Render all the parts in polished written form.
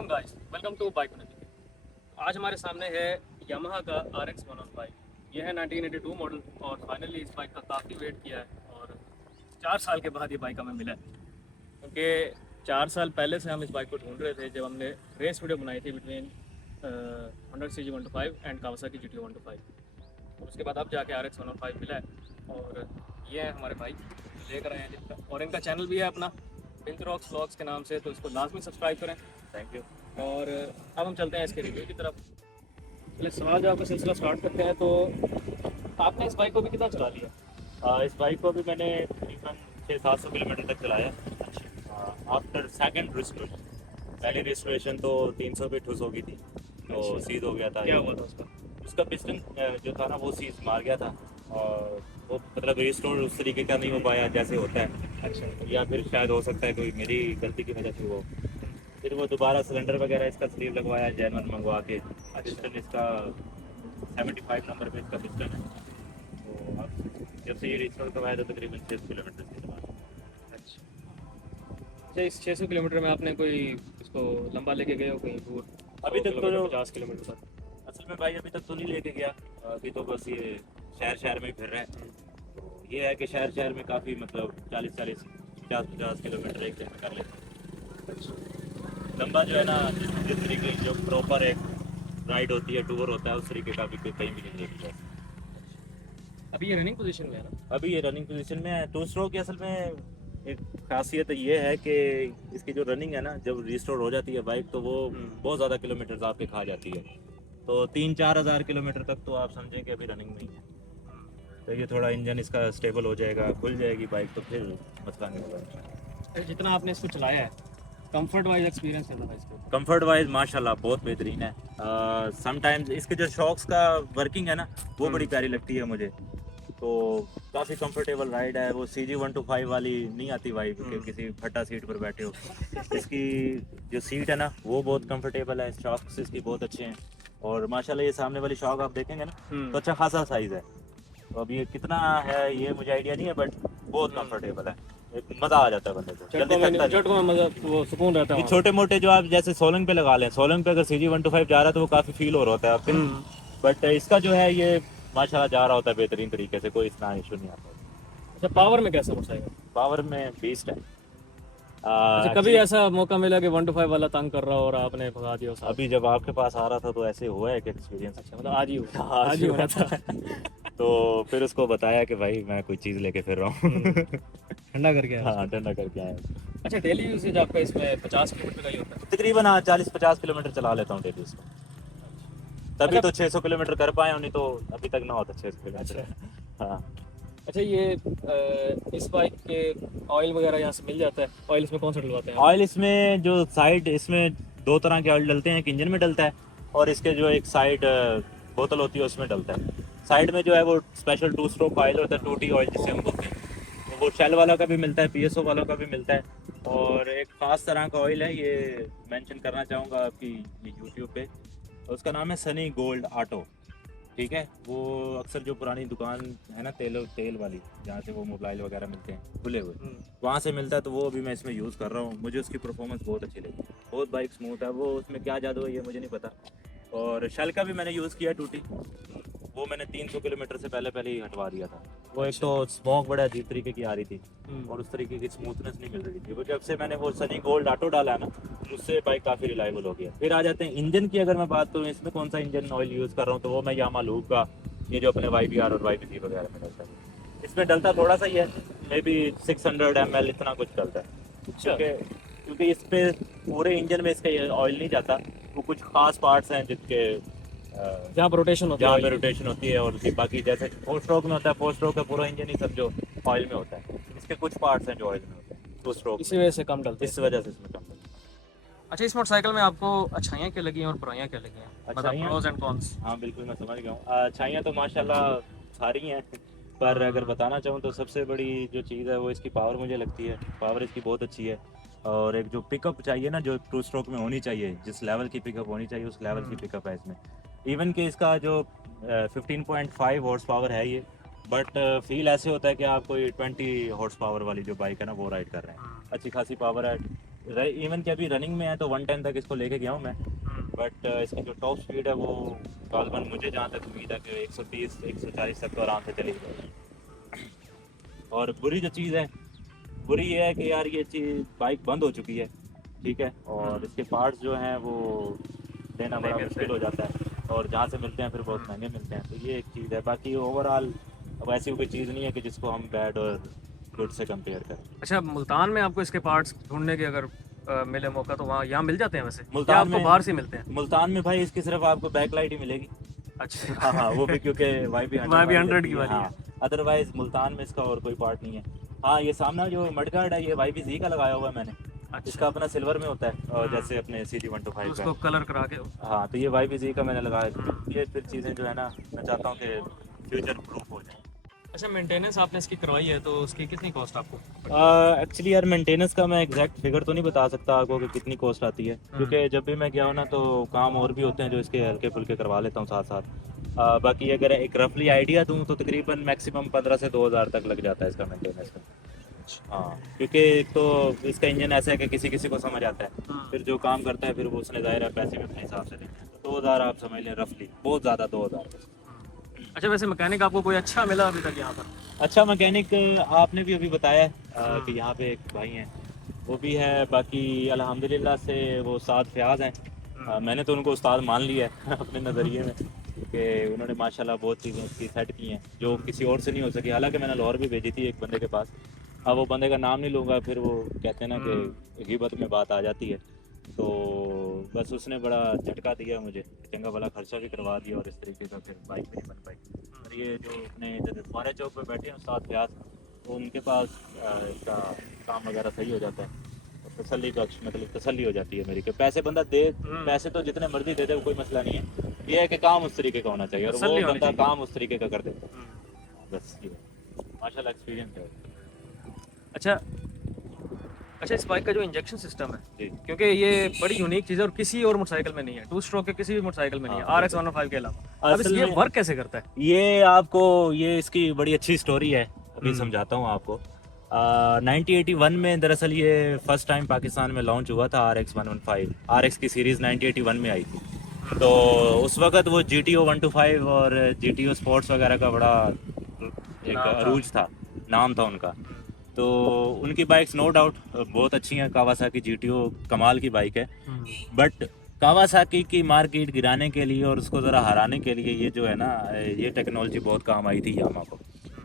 वालेकुम guys, welcome to bike नदी। आज हमारे सामने है यामाहा का RX 115। यह है 1982 मॉडल और फाइनली इस बाइक का काफ़ी वेट किया है और 4 साल के बाद ये बाइक हमें मिला है। क्योंकि 4 साल पहले से हम इस बाइक को ढूंढ रहे थे जब हमने रेस वीडियो बनाई थी between Honda CG 125 and Kawasaki GT 125। और उसके बाद अब जाके RX 115 मिला है और ये है हमारे भाई लेकर आए हैं जिनका, और इनका चैनल भी है अपना पिंक रॉक्स व्लॉग्स के नाम से, तो इसको लाजमी सब्सक्राइब करें। Thank you. और अब हम चलते हैं इसके रिव्यू की तरफ। पहले सवाल जवाब का सिलसिला स्टार्ट करते हैं। तो आपने इस बाइक को भी कितना चला लिया? इस बाइक को भी मैंने तकरीबन 600-700 किलोमीटर तक चलाया आफ्टर सेकंड रिस्टोरेशन। पहली रिस्टोरेशन तो 300 पे ठुस हो गई थी, तो अच्छा। सीज हो गया था। क्या हुआ था उसका? उसका पिस्टन जो था ना वो सीज मार गया था और वो मतलब रिस्टोर उस तरीके का नहीं हो पाया जैसे होता है। अच्छा। या फिर शायद हो सकता है कोई मेरी गलती की वजह से वो फिर वो दोबारा सिलेंडर वगैरह इसका स्लीव लगवाया जैनवन मंगवा के। पिस्टन इसका 75 नंबर पे इसका पिस्टन है। तो अब जब से ये रिस्टोर करवाया तो तकरीबन 6 किलोमीटर से चला। अच्छा, इस 600 किलोमीटर में आपने कोई इसको लंबा लेके गए हो कहीं दूर? अभी तक तो 50 किलोमीटर तक? असल में भाई अभी तक तो नहीं लेके गया, अभी तो बस ये शहर में ही फिर रहा है। तो ये है कि शहर में काफ़ी मतलब 40-40 50-50 किलोमीटर एक दिन में कर लेते हैं। लंबा जो है ना जिस तरीके की जो प्रॉपर एक राइड होती है, टूर होता है, उस तरीके का भी कहीं भी नहीं लेके गया। अभी ये रनिंग पोजीशन में है ना? अभी ये रनिंग पोजीशन में है। टू स्ट्रोक की असल में एक खासियत ये है कि इसकी जो रनिंग है ना, जब रिस्टोर हो जाती है बाइक तो वो बहुत ज़्यादा किलोमीटर आपके खा जाती है। तो 3-4 हज़ार किलोमीटर तक तो आप समझें कि अभी रनिंग में ही है। तो ये थोड़ा इंजन इसका स्टेबल हो जाएगा, खुल जाएगी बाइक, तो फिर मसला नहीं होगा। जितना आपने इसको चलाया है, कंफर्ट वाइज एक्सपीरियंस कैसा था इसको? कंफर्ट वाइज माशाल्लाह बहुत बेहतरीन है। समटाइम्स इसके जो शॉक्स का वर्किंग है ना वो बड़ी प्यारी लगती है मुझे। तो काफ़ी कंफर्टेबल राइड है। वो CG 125 वाली नहीं आती वाइब कि किसी फटा सीट पर बैठे हो। इसकी जो सीट है ना वो बहुत कंफर्टेबल है, शॉक्स इसकी बहुत अच्छे हैं। और माशाल्लाह ये सामने वाली शॉक आप देखेंगे ना तो अच्छा खासा साइज़ है। तो अब ये कितना है ये मुझे आइडिया नहीं है, बट बहुत कंफर्टेबल है। मज़ा आ जाता है बंदे को, जल्दी थकता नहीं। झटकों में मजा, वो सुकून रहता है ये वहाँ छोटे मोटे जो आप जैसे सोलंग पे लगा लें, सोलंग पे अगर CG 125 जा रहा है तो वो काफ़ी फील हो रहा होता है आपके। बट इसका जो है ये माशाल्लाह जा रहा होता है बेहतरीन तरीके से, कोई इतना इशू नहीं आता। पे। अच्छा, पावर में कैसा मोटरसाइकिल? पावर में बीस्ट है। अच्छा, कभी ऐसा मौका मिला कि 125 वाला तंग कर रहा हो और आपने भगा दिया साहब? अभी जब आपके पास आ रहा था तो ऐसे हुआ है कि एक्सपीरियंस। अच्छा, मतलब आज ही हुआ? आज आज ही होना था। तो फिर उसको बताया कि भाई मैं कोई चीज़ लेके फिर रहा हूँ। ठंडा करके आया? हाँ ठंडा करके आया। अच्छा, डेली यूसेज आपका इसमें 50 किलोमीटर का ही होता है? तकरीबन हाँ 40-50 किलोमीटर चला लेता हूँ डेली इसमें। तभी अच्छा। तो 600 किलोमीटर कर पाए, नहीं तो अभी तक ना होता 600 किलोमीटर। हाँ अच्छा, ये इस बाइक के ऑयल वगैरह यहाँ से मिल जाता है? ऑयल इसमें कौन सा डलवाते हैं? ऑयल इसमें जो साइड इसमें 2 तरह के ऑयल डलते हैं, एक इंजन में डलता है और इसके जो एक साइड बोतल होती है उसमें डलता है। साइड में जो है वो स्पेशल 2 स्ट्रोक ऑयल होता है, 2T ऑयल जिसे हम बोलते हैं। तो वो शेल वाला का भी मिलता है, PSO वालों का भी मिलता है। और एक ख़ास तरह का ऑयल है, ये मेंशन करना चाहूँगा आपकी यूट्यूब पे, उसका नाम है सनी गोल्ड ऑटो। ठीक है, वो अक्सर जो पुरानी दुकान है ना तेल वाली जहाँ से वो मोबाइल वगैरह मिलते हैं खुले हुए, वहाँ से मिलता है। तो वो अभी मैं इसमें यूज़ कर रहा हूँ, मुझे उसकी परफॉर्मेंस बहुत अच्छी लगी। बहुत बाइक स्मूथ है, वो उसमें क्या जादू है ये मुझे नहीं पता। और शेल का भी मैंने यूज़ किया 2T, वो मैंने 300 किलोमीटर से पहले ही हटवा दिया था। वो एक तो स्मोक बड़ा अजीब तरीके की आ रही थी और उस तरीके की स्मूथनेस नहीं मिल रही थी। वो जब से मैंने वो सनी गोल्ड ऑटो डाला है ना, उससे बाइक काफ़ी रिलायबल हो गया। फिर आ जाते हैं इंजन की। अगर मैं बात करूँ इसमें कौन सा इंजन ऑयल यूज़ कर रहा हूँ, तो वो मैं यामा लूप का, ये जो अपने YBR और YBC वगैरह में डलता है। इसमें डलता थोड़ा सा ही है, मे बी 600 ml इतना कुछ डलता है। क्योंकि इस पे पूरे इंजन में इसका ऑयल नहीं जाता। वो कुछ खास पार्ट्स हैं जिसके जहाँ पर रोटेशन होती है, जहाँ पे रोटेशन होती है, और बाकी जैसे 4 स्ट्रोक में होता है, 4 स्ट्रोक का पूरा इंजन ही सब जो ऑयल में होता है, इसके कुछ पार्ट्स हैं जो ऑयल में होते हैं 2 स्ट्रोक इसी वजह से कम डलता है। इस वजह से इसमें कम है। अच्छा, इस मोटरसाइकिल में आपको अच्छाइयाँ क्या लगी हैं और बुराइयाँ क्या लगी हैं? मतलब अच्छाइयाँ? Pros and cons. हाँ बिल्कुल मैं समझ गया हूँ। अच्छाइयाँ तो माशाल्लाह सारी हैं, पर अगर बताना चाहूँ तो सबसे बड़ी जो चीज़ है वो इसकी पावर मुझे लगती है। पावर इसकी बहुत अच्छी है। और एक जो पिकअप चाहिए ना, जो 2 स्ट्रोक में होनी चाहिए, जिस लेवल की पिकअप होनी चाहिए उस लेवल की पिकअप है इसमें। इवन कि इसका जो 15.5 हॉर्स पावर है ये, बट फील ऐसे होता है कि आप कोई 20 हॉर्स पावर वाली जो बाइक है ना वो राइड कर रहे हैं। अच्छी खासी पावर है। इवन कि अभी रनिंग में है तो 110 तक इसको लेके गया हूँ मैं, बट इसकी जो टॉप स्पीड है वो गालबन मुझे जहाँ तक उम्मीद है कि 130 140 तक तो आराम से चली जाएगी। और बुरी जो चीज़ है, बुरी ये है कि यार ये चीज़ बाइक बंद हो चुकी है, ठीक है, और इसके पार्ट्स जो हैं वो लेना नहीं बड़ा मिलते। मुश्किल हो जाता है, और जहाँ से मिलते हैं फिर बहुत महंगे मिलते हैं, तो ये एक चीज़ है। बाकी ओवरऑल अब ऐसी कोई चीज़ नहीं है कि जिसको हम बैड और गुड से कंपेयर करें। अच्छा, मुल्तान में आपको इसके पार्ट्स ढूंढने के अगर मिले मौका तो वहाँ यहाँ मिल जाते हैं वैसे, या मुल्तान आपको में, बाहर से मिलते हैं? मुल्तान में भाई इसकी सिर्फ आपको बैक लाइट ही मिलेगी। अच्छा। हाँ हाँ, वो भी क्योंकि YB 100 की वाली है। हाँ, अदरवाइज मुल्तान में इसका और कोई पार्ट नहीं है। हाँ, ये सामना जो मडगार्ड है ये YBZ का लगाया हुआ है मैंने। अच्छा, इसका अपना सिल्वर में होता है, और जैसे अपने CG तो 125 उसको का। कलर करा के। हाँ, तो ये YBZ का मैंने लगाया। ये फिर चीज़ें जो है ना, मैं चाहता हूँ कि फ्यूचर प्रूफ हो जाए। अच्छा, मेंटेनेंस आपने इसकी करवाई है तो उसकी कितनी कॉस्ट आपको? एक्चुअली यार मेंटेनेंस का मैं एग्जैक्ट फिगर तो नहीं बता सकता आपको कि कितनी कॉस्ट आती है, क्योंकि जब भी मैं गया हूँ ना तो काम और भी होते हैं जो इसके हल्के फुल्के करवा लेता हूँ साथ साथ। बाकी अगर एक रफली आइडिया दूँ तो तकरीबन मैक्सिमम 15 से 2000 तक लग जाता है इसका मेंटेनेंस का। हाँ, क्योंकि एक तो इसका इंजन ऐसा है कि किसी किसी को समझ आता है, फिर जो काम करता है फिर वो उसने ज़ाहिर है पैसे भी अपने हिसाब से देते हैं, तो 2000 आप समझ लें रफली, बहुत ज़्यादा 2000। अच्छा, वैसे मैकेनिक आपको कोई अच्छा मिला अभी तक यहाँ पर? अच्छा मैकेनिक आपने भी अभी बताया कि यहाँ पे एक भाई हैं, वो भी है। बाकी अल्हम्दुलिल्लाह से वो उस्ताद फयाज हैं। मैंने तो उनको उस्ताद मान लिया है अपने नज़रिए में, क्योंकि उन्होंने माशाल्लाह बहुत चीज़ें उसकी सेट की हैं जो किसी और से नहीं हो सकी। हालांकि मैंने लाहौर भी भेजी थी एक बंदे के पास, अब वो बंदे का नाम नहीं लूँगा, फिर वो कहते हैं ना कि गिबत में बात आ जाती है, तो बस उसने बड़ा झटका दिया मुझे, चंगा भला खर्चा भी करवा दिया, और इस तरीके का फिर बाइक नहीं बन पाई। और ये जो अपने इधर फुआरे चौक पे बैठे हैं उस्ताद फयाज, तो उनके पास इसका काम वगैरह सही हो जाता है, और तसल्ली बख्श, मतलब तसल्ली हो जाती है मेरी कि पैसे बंदा दे, पैसे तो जितने मर्जी दे दे वो कोई मसला नहीं है, ये है कि काम उस तरीके का होना चाहिए, और तसल्ली वो होनी बंदा चाहिए। काम उस तरीके का कर देता है, बस ये माशाल्लाह एक्सपीरियंस है। अच्छा। अच्छा, इस बाइक का जो इंजेक्शन सिस्टम है, जी क्योंकि ये बड़ी यूनिक चीज़ है और किसी और मोटरसाइकिल में नहीं है, 2 स्ट्रोक के किसी भी मोटरसाइकिल में नहीं है, हाँ, RX 105 के अलावा। अब असल ये में वर्क कैसे करता है? ये आपको, ये इसकी बड़ी अच्छी स्टोरी है, अभी समझाता हूँ आपको। 1981 में दरअसल ये फर्स्ट टाइम पाकिस्तान में लॉन्च हुआ था, RX 115, RX की सीरीज़ 1981 में आई थी। तो उस वक्त वो GTO 125 और GTO स्पोर्ट्स वगैरह का बड़ा एक नाम था। अरूज था, नाम था उनका। तो उनकी बाइक्स नो डाउट बहुत अच्छी हैं, कावासाकी GTO कमाल की बाइक है, बट कावासाकी की मार्केट गिराने के लिए और उसको ज़रा हराने के लिए ये जो है ना, ये टेक्नोलॉजी बहुत काम आई थी यामा को,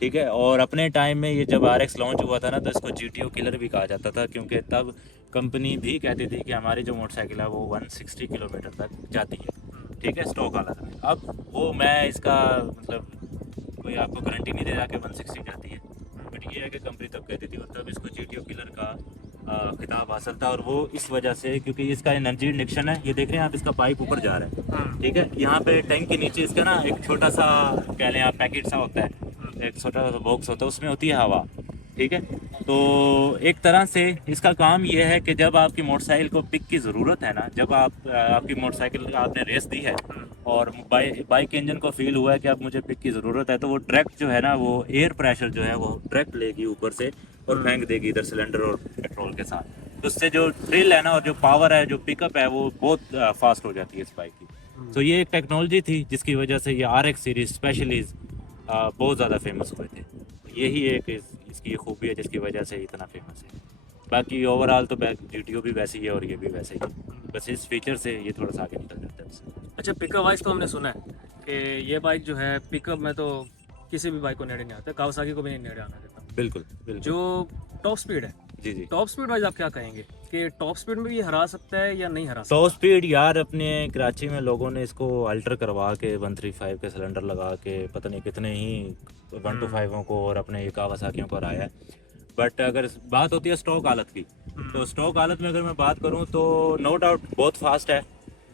ठीक है। और अपने टाइम में ये जब RX लॉन्च हुआ था ना, तो इसको GTO किलर भी कहा जाता था, क्योंकि तब कंपनी भी कहती थी कि हमारी जो मोटरसाइकिल है वो 160 किलोमीटर तक जाती है, ठीक है, स्टॉक हालत में। अब वो मैं इसका मतलब कोई आपको गारंटी नहीं दे रहा कि 160 जाती है, बट ये है कि कंपनी तब कहती थी, और तब इसको GTO किलर का खिताब हासिल था। और वो इस वजह से क्योंकि इसका एनर्जी इंडक्शन है, ये देख रहे हैं आप, इसका पाइप ऊपर जा रहा है, ठीक है। यहाँ पे टैंक के नीचे इसका ना एक छोटा सा कह लें आप पैकेट सा होता है, एक छोटा सा बॉक्स होता है, उसमें होती है हवा, ठीक है। तो एक तरह से इसका काम ये है कि जब आपकी मोटरसाइकिल को पिक की ज़रूरत है ना, जब आपकी मोटरसाइकिल आपने रेस दी है और बाइक इंजन को फील हुआ है कि अब मुझे पिक की ज़रूरत है, तो वो डायरेक्ट जो है ना, वो एयर प्रेशर जो है वो डायरेक्ट लेगी ऊपर से और फेंक देगी इधर सिलेंडर और पेट्रोल के साथ। तो उससे जो थ्रिल है ना, और जो पावर है, जो पिकअप है, वो बहुत फास्ट हो जाती है इस बाइक की। तो ये एक टेक्नोलॉजी थी जिसकी वजह से ये RX सीरीज स्पेशली बहुत ज़्यादा फेमस हुए थे। यही एक इसकी खूबी है जिसकी वजह से इतना फेमस है। बाकी ओवरऑल तो GTO भी वैसी है और ये भी वैसे ही, बस इस फीचर से ये थोड़ा सा आगे निकल जाता है। अच्छा, पिकअप वाइज तो हमने सुना है कि ये बाइक जो है पिकअप में तो किसी भी बाइक को नेड़े नहीं आता, कावासाकी को भी नहीं नेड़े आना देता। बिल्कुल बिल्कुल। जो टॉप स्पीड है, जी जी। टॉप स्पीड वाइज आप क्या कहेंगे कि टॉप स्पीड में भी हरा सकता है या नहीं हरा सकता? टॉप स्पीड यार, अपने कराची में लोगों ने इसको अल्टर करवा के 135 के सिलेंडर लगा के पता नहीं कितने ही 125 को और अपने ये कावासाकियों को हराया है। बट अगर बात होती है स्टॉक हालत की, तो स्टॉक हालत में अगर मैं बात करूं तो नो डाउट बहुत फास्ट है,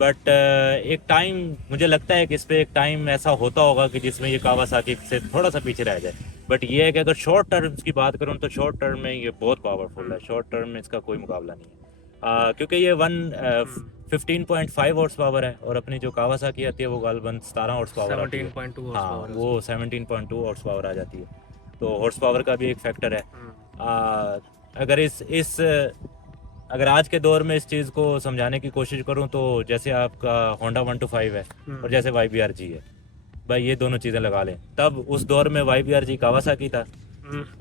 बट एक टाइम मुझे लगता है कि इस पर एक टाइम ऐसा होता होगा कि जिसमें ये कावासाकी से थोड़ा सा पीछे रह जाए। बट ये है कि अगर शॉर्ट टर्म की बात करूं तो शॉर्ट टर्म में ये बहुत पावरफुल है, शॉर्ट टर्म में इसका कोई मुकाबला नहीं है, क्योंकि ये 15.5 हॉर्स पावर है, और अपनी जो कावासाकी आती है वो गालबन 17 हॉर्स पावर आती है। 17.2 हॉर्स हाँ, पावर है वो 17.2 हॉर्स पावर आ जाती है, तो हॉर्स पावर का भी एक फैक्टर है। अगर इस अगर आज के दौर में इस चीज़ को समझाने की कोशिश करूं तो जैसे आपका होंडा 125 है और जैसे YBR-G है, भाई ये दोनों चीज़ें लगा लें। तब उस दौर में YBR-G कावासाकी था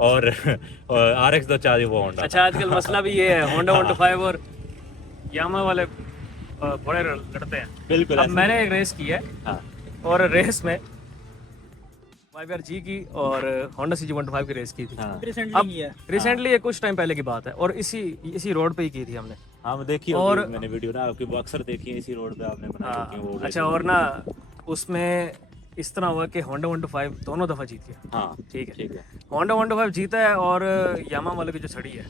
और RX 240 वो होंडा। अच्छा, आजकल मसला भी ये है, होंडा 125 और यामा वाले बड़े लड़ते हैं। बिल्कुल अब ऐसे मैंने एक रेस की है हाँ और रेस में YBR-G की और होंडा CG 125 की रेस की थी। हाँ अब रिसेंटली ये कुछ टाइम पहले की बात है और इसी रोड पे ही की थी हमने। हाँ, मैं देखी और- होगी मैंने वीडियो ना आपकी, वो अक्सर देखी है, इसी रोड पे आपने बनाई होती है वो अच्छा, और ना उसमें इस तरह हुआ कि होंडा 125 दोनों दफ़ा जीत गया। हाँ ठीक है, ठीक है। होंडा 125 जीता है और यामा वाले की जो सड़ी है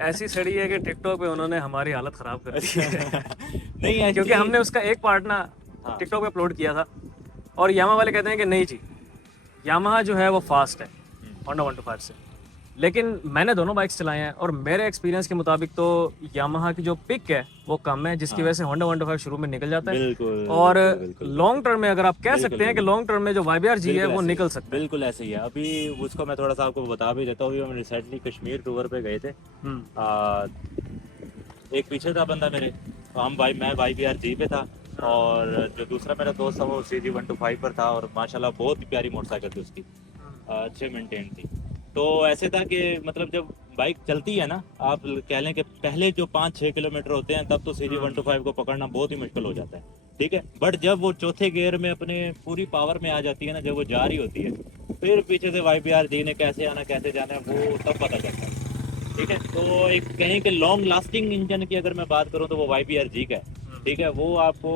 ऐसी सड़ी है कि टिकटॉक पे उन्होंने हमारी हालत ख़राब कर दी है। नहीं है क्योंकि हमने उसका एक पार्ट ना हाँ। टिकटॉक पे अपलोड किया था और यामा वाले कहते हैं कि नहीं जी, यामाहा जो है वो फास्ट है होंडा 125 से, लेकिन मैंने दोनों बाइक्स चलाए हैं और मेरे एक्सपीरियंस के मुताबिक तो यामाहा की जो पिक है वो कम है, जिसकी वजह से होंडा 125 शुरू में निकल जाता है। बिल्कुल और बिल्कुल लॉन्ग टर्म में अगर आप कह सकते हैं कि लॉन्ग टर्म में जो YBR-G है वो निकल सकता है। बिल्कुल ऐसे ही है। अभी उसको मैं थोड़ा सा आपको बता भी देता हूँ। अभी हम रिसेंटली कश्मीर टूर पे गए थे। एक पीछे था बंदा मेरे, मैं YBR-G पे था और जो दूसरा मेरा दोस्त था वो CG 125 पर था और माशाल्लाह बहुत ही प्यारी मोटरसाइकिल थी उसकी, अच्छे मेंटेन थी। तो ऐसे था कि मतलब जब बाइक चलती है ना, आप कह लें कि पहले जो 5-6 किलोमीटर होते हैं तब तो CG 125 को पकड़ना बहुत ही मुश्किल हो जाता है, ठीक है। बट जब वो चौथे गियर में अपने पूरी पावर में आ जाती है ना, जब वो जा रही होती है, फिर पीछे से YBR-G ने कैसे आना कैसे जाना है वो तब पता चलता है, ठीक है। तो एक कहें कि लॉन्ग लास्टिंग इंजन की अगर मैं बात करूं तो वो YBR-G का है, ठीक है। वो आपको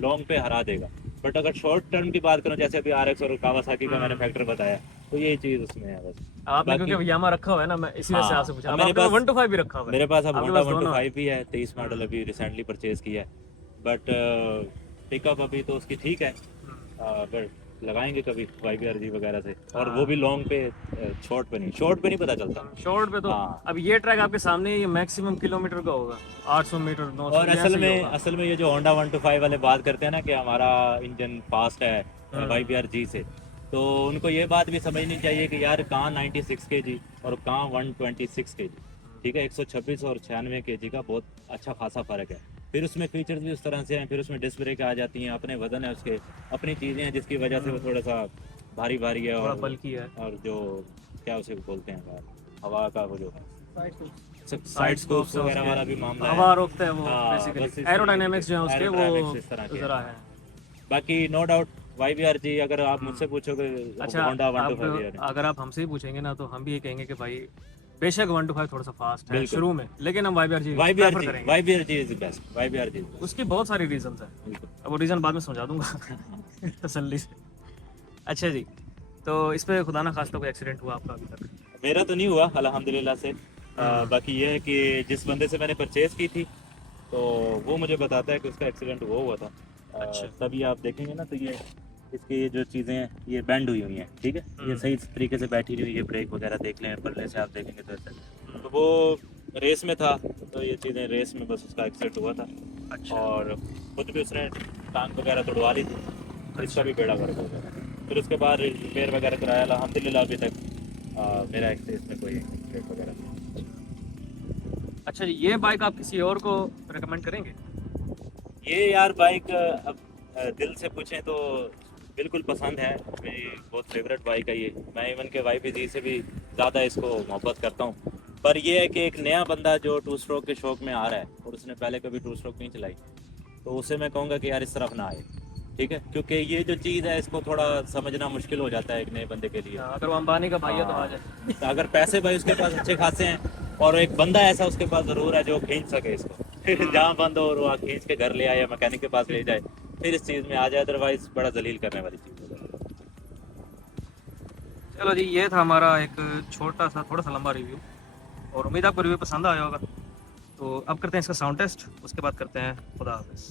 लॉन्ग पे हरा देगा। बट अगर शॉर्ट टर्म की बात करूं, जैसे अभी RX और कावासाकी का मैंने फैक्टर बताया, तो यही चीज उसमें है बस। आपने क्योंकि यामा रखा हुआ है ना, मैं इसी वजह से हाँ, आपसे पूछा। अब अब मेरे आपके पास 125 भी रखा हुआ है। मेरे पास अब आपके होंडा पास दोनों 125 भी है, 23 मॉडल अभी रिसेंटली परचेज किया है। बट पिकअप अभी तो उसकी ठीक है, बट लगाएंगे कभी YBR-G वगैरह से, और वो भी लॉन्ग पे, शॉर्ट पे नहीं पता चलता। शॉर्ट पे तो हाँ। अब ये ट्रैक आपके सामने ही मैक्सिमम किलोमीटर का होगा, 800 मीटर 900 और असल में ये जो होंडा 125 वाले बात करते हैं ना कि हमारा इंजन फास्ट है YBR-G से, तो उनको ये बात भी समझनी चाहिए कि यार कहाँ 96 kg और कहाँ 126 kg, ठीक है। 126 और 96 kg का बहुत अच्छा खासा फर्क है। फिर उसमें फीचर्स भी उस तरह से हैं, फिर उसमें डिस्क ब्रेक आ जाती हैं, अपने वजन है उसके, अपनी चीज़ें हैं, जिसकी वजह से वो थोड़ा सा भारी भारी है थोड़ा और बल्कि है। और जो क्या उसे बोलते हैं यार, हवा का वो जो है साइड साइड स्कोप्स वगैरह वाला भी मामला हवा है। रोकता है वो, हाँ, बस बेसिकली इस एरोडायनामिक्स जो है उसके aerodynamics वो इस तरह के जरा है। बाकी नो डाउट YBR-G अगर आप मुझसे पूछोगे अच्छा, होंडा अब 125 अगर आप हमसे ही पूछेंगे ना तो हम भी ये कहेंगे कि भाई बेशक 125 थोड़ा सा फास्ट है बिल्कुल। शुरू में, लेकिन हम YBR-G प्रेफर करेंगे। YBR-G इज बेस्ट, YBR-G उसकी बहुत सारी रीजंस हैं, बिल्कुल। अब वो रीज़न बाद में समझा दूंगा तसल्ली से। अच्छा जी, तो इस पे खुदा ना खास्ता कोई एक्सीडेंट हुआ आपका अभी तक? मेरा तो नहीं हुआ अल्हम्दुलिल्लाह से। बाकी ये है कि जिस बंदे से मैंने परचेज की थी तो वो मुझे बताता है कि उसका एक्सीडेंट वो हुआ था। अच्छा। तभी आप देखेंगे ना तो ये इसकी ये जो चीज़ें हैं ये बैंड हुई हैं, ठीक है। ये सही तरीके से बैठी नहीं हुई है, ब्रेक वगैरह देख लें, पल्ले से आप देखेंगे तो ऐसा। तो वो रेस में था तो ये चीज़ें रेस में बस उसका एक्सीडेंट हुआ था। अच्छा। और खुद भी उसने टांग वगैरह तोड़वा ली थी, इसका भी बेड़ा गर्क हो गया। फिर उसके बाद रिपेयर वगैरह कराया, अल्हम्दुलिल्लाह अभी तक मेरा इसमें कोई एक्सीडेंट वगैरह नहीं। अच्छा जी, ये बाइक आप किसी और को रेकमेंड करेंगे? ये यार बाइक अब दिल से पूछें तो बिल्कुल पसंद है, मेरी बहुत फेवरेट बाइक है ये। मैं इवन के YBR-G से भी ज़्यादा इसको मोहब्बत करता हूँ। पर ये है कि एक नया बंदा जो टू स्ट्रोक के शौक में आ रहा है और उसने पहले कभी टू स्ट्रोक नहीं चलाई, तो उसे मैं कहूँगा कि यार इस तरफ ना आए, ठीक है। क्योंकि ये जो चीज़ है इसको थोड़ा समझना मुश्किल हो जाता है एक नए बंदे के लिए। अगर वो अंबानी का भाई है तो आ जाए। तो अगर पैसे भाई उसके पास अच्छे खासे हैं और एक बंदा ऐसा उसके पास ज़रूर है जो खींच सके इसको जहाँ बंद हो और वहाँ खींच के घर ले आए या मैकेनिक के पास ले जाए, फिर इस चीज़ में आ जाए, अदरवाइज बड़ा जलील करने वाली चीज़ है। चलो जी, ये था हमारा एक छोटा सा थोड़ा सा लंबा रिव्यू, और उम्मीद आपको रिव्यू पसंद आया होगा। तो अब करते हैं इसका साउंड टेस्ट, उसके बाद करते हैं खुदा हाफिज़।